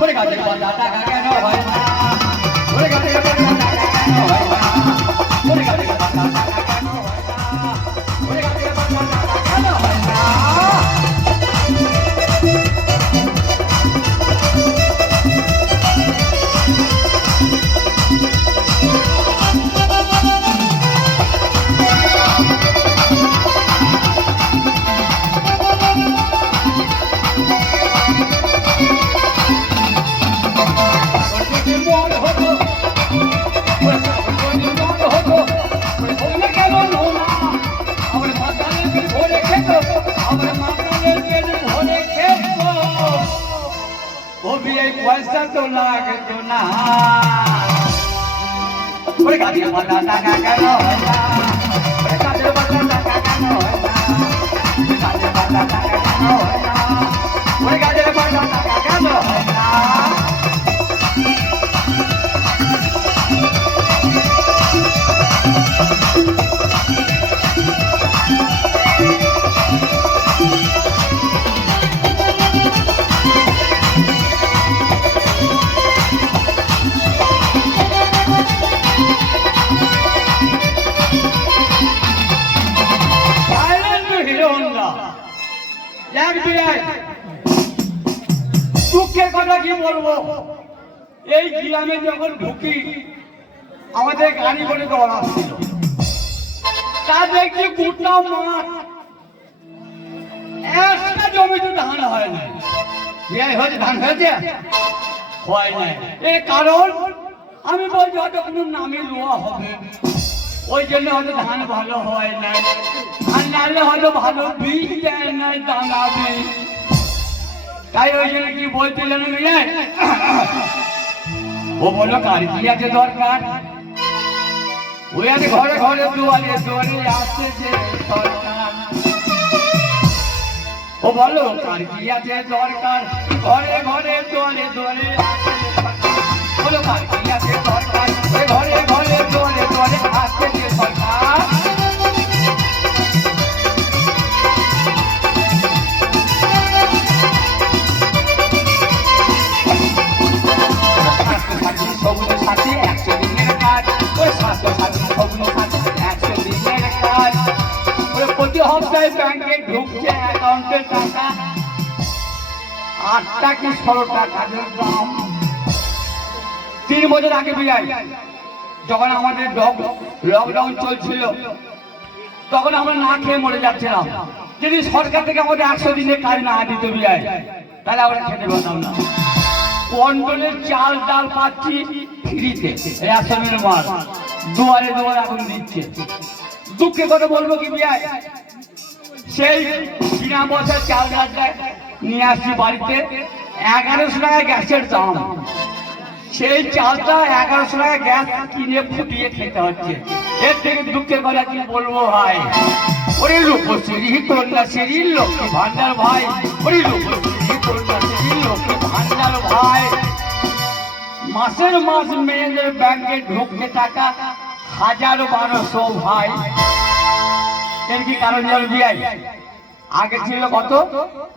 ওরে গাছের পাতা টাকা কেন হয় না? ওরে গাছের পাতা টাকা কেন হয় না? ওরে গাছের পাতা টাকা আমার মাথায় পেট ভরে খেত ও বিয়ে পয়সা তো লাগতো না। ওরে গাছের পাতা টাকা কেন গাছের পাতা টাকা কেন গাছের পাতা টাকা কেন দুঃখের কথা কি বলব? এই গ্রামে যখন ঢুকি, আমাদের গাড়ি করে দল আসছিল। তা দেখছি একটা জমিতে ধান হয় না হয়েছে, ধান হয়েছে? হয় না এর কারণ, আমি বলছি হয়তো কোনো নামে লোয়া হবে। ওই জন্য হয়তো ধান ভালো হয় না নাহলে হয়তো ভালো বীজ দেয় না, দানা তাই ওই জন্য কি বলছিলেন ও বলল কার কি আছে দরকার? ওই আছে ঘরে ঘরে, দুয়ারে দুয়ারে আসছে যে ও বলো কার কি আছে দরকার? ঘরে ঘরে, দুয়ারে দুয়ারে আসছে। বলো কার কি আছে দরকার? ঘরে ঘরে, দুয়ারে দুয়ারে আসছে আটটা কি ষোলোটা কাজের দাম? তিন বছর আগে বিয়াই যখন আমাদের লকডাউন চলছিল, তখন আমরা না খেয়ে মরে যাচ্ছিলাম। যদি সরকার থেকে আমাদের একশো দিনের কাজ না দিত বিয়াই তাহলে আমরা খেতে পারতাম না। কন্ট্রোলের চাল ডাল পাচ্ছি ফ্রিতে রেশনের মাল। দুয়ারে দুয়ারে এখন দিচ্ছে। দুঃখে কথা বলব কি বিয়াই সেই বিনা পয়সার চাল ডাল দেয় নিয়ে আসছি বাড়িতে, এগারোশো টাকা গ্যাসের দাম। সেই চালটা এগারোশো টাকা গ্যাস কিনে ফুটিয়ে খেতে হচ্ছে। এর থেকে দুঃখের কথা কি বলব ভাই? ওরে রূপশ্রী কন্যাশ্রী লক্ষ্মী ভান্ডার ভাই। ওরে রূপশ্রী কন্যাশ্রী লক্ষ্মী ভান্ডার ভাই। মাসের মাস মেয়েদের ব্যাংকে ঢুকতে টাকা হাজার বারোশো ভাই। এর কি কারণ জানো বিয়াই আগে ছিল কত?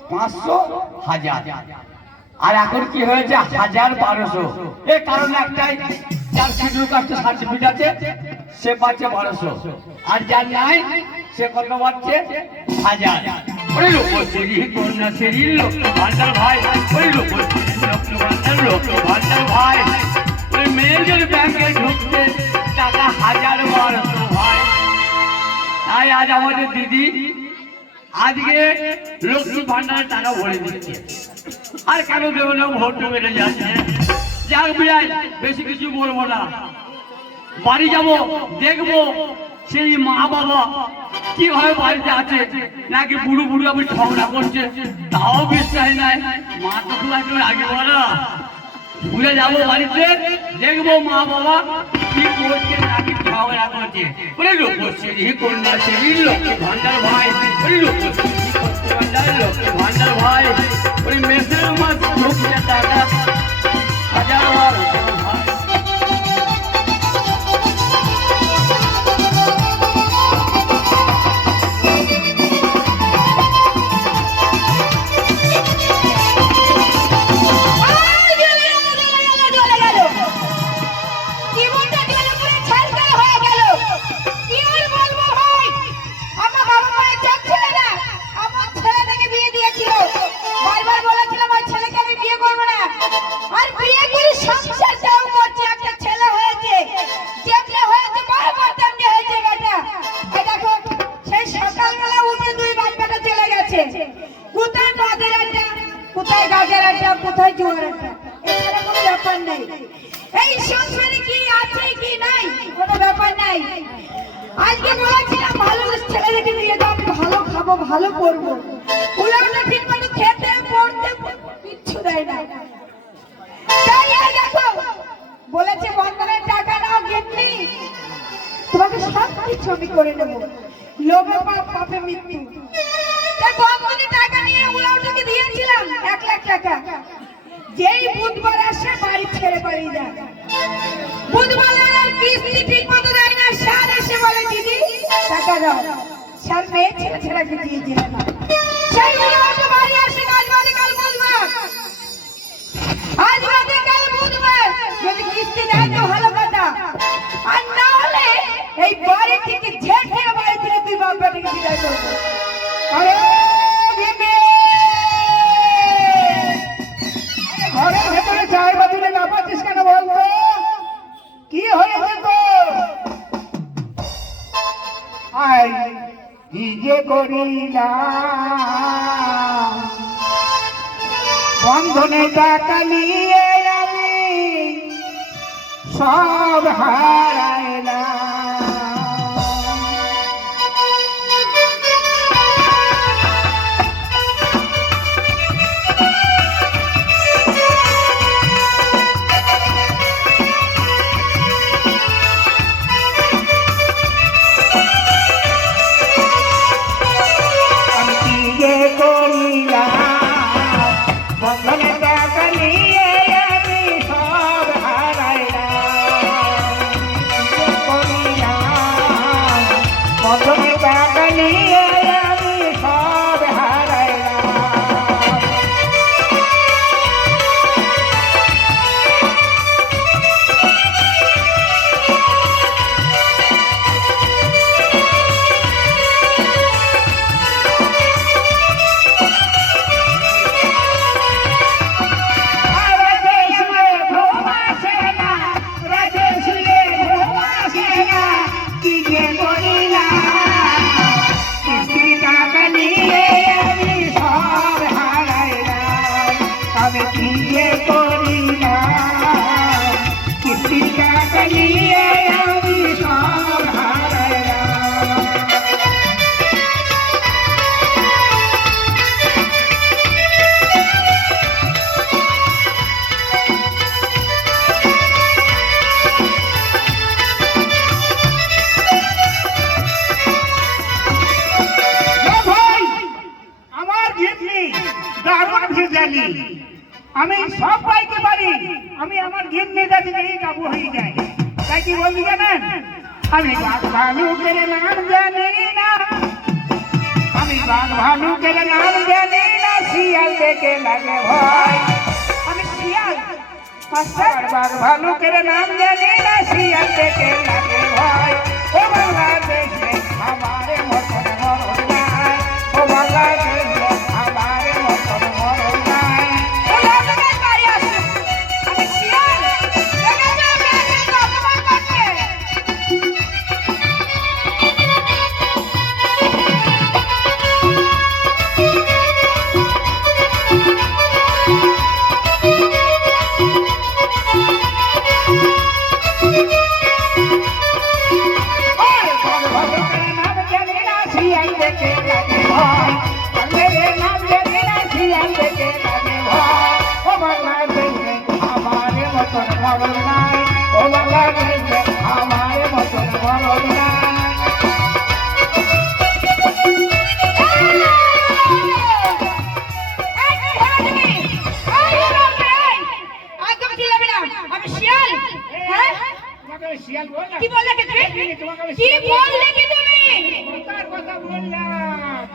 পাঁচশো হাজার। আর এখন কি হয়েছে? হাজার বারোশো। এর কারণ একটাই, যার শিডিউল কাস্ট সার্টিফিকেট আছে, সে পাচ্ছে বারোশো। আর যার নাই, সে কত পাচ্ছে? হাজার। ভাই। লোক ভাই। ওই হাজার ভাই। আজ আমাদের দিদি আজকে লক্ষ্মী ভান্ডারের টাকা ভরে দিচ্ছে। আর কেন দেবো না, ভোট বেড়ে যাচ্ছে। যাক বিরাজ বেশি কিছু বলব না। বাড়ি যাব, দেখব সেই মা বাবা কীভাবে বাড়িতে আছে, নাকি বুড়ো বুড়ো আমি ঝগড়া করছে, তাও বিশ্বাস নাই। মা তো খুব আগে বলা ভুলে যাব বাড়িতে, দেখব মা বাবা কি করছে নাকি ঝগড়া করছে মাস গেছে? কোথায় মদের আড্ডা? কোথায় গাজের আড্ডা? কোথায় জোয়ার আড্ডা? এরকম ব্যাপার নাই। এই সংসারে কি আছে, কি নাই, কোনো ব্যাপার নাই। আজকে বলেছিলাম, ভালো ছেলেদেরকে নিয়ে যাও ভালো খাব, ভালো করব। ওরা ঠিক মতো খেতে, পড়তে, কিচ্ছু দেয় না। তাই বলেছে বন্ধনের টাকা নাও গিফটি তোমাকে সব কিছু আমি করে নেব। লোভে পাপ, পাপে মৃত্যু। টাকা নিয়ে এক লাখ টাকা। যেই বুধবার আসে বাড়ি ছেড়ে বাড়ি যায়। বুধবার আর কিস্তি ঠিক মতো দেয় না, সার এসে বলে, দিদি মেয়ে ছেলে ছেলেকে দিয়েছিলাম তো ভালো কথা। এই বাড়ি থেকে ঝেঁটে বাড়ি থেকে তুই! ঘরের ভেতরে চাই বা তুলে না পাচ্ছিস কেন কি হয়েছে তো আই কি যে করিলাম বন্ধনে টাকা নিয়ে আমি সব হারাইলাম ভিজালি আমি সব পাইতে পারি। আমি আমার গিন্নি দাদি এই কাবু হয়ে যাই। তাই কি বলবি জানেন? আমি বাঘ ভালুকের নাম জানি না। আমি বাঘ ভালুকের নাম জানি না। শিয়াল দেখে লাগে ভয়। আমি শিয়াল। বাঘ ভালুকের নাম জানি না। শিয়াল দেখে লাগে মরণ নাই ও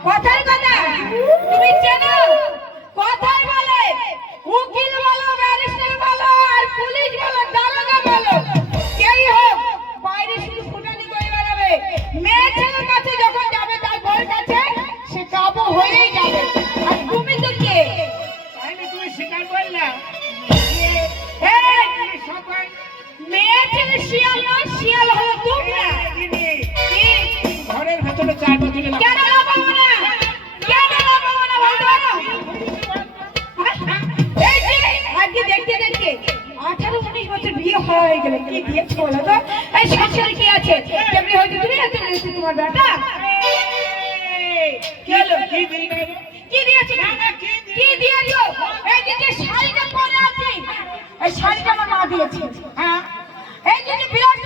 কথার কথা তুমি চেনো? কথাই বলে উকিল বলো ব্যারিস্টার বলো। পুলিশ বলো দারোগা বলো কেই হোক বাইরে শুধু ফুটানি করে বেড়াবে। মেয়ে ছেলের কাছে যখন যাবে তার বউর কাছে সে কাবু হয়েই যাবে। আর তুমি তো কে? তুমি স্বীকার তুমি সবাই মেয়ে ছেলে শিয়াল নয় শিয়াল হলো তোমরা। ঘরের ভেতরে চার বছরে কেন লাগাবো না কেন লাগাবো না বলতে পারো এই যে হয়ে গেলে কি দিয়েছে বলো তো? এই সংসারে কি আছে? তেমনি হয়তো তুমি দিয়েছি তোমার বেটা। কি হলো? কি দিয়েছি? কি দিয়েছ? এই যে শাড়িটা পরে আছে এই শাড়িটা আমার মা দিয়েছে। হ্যাঁ? এই যে বিরাট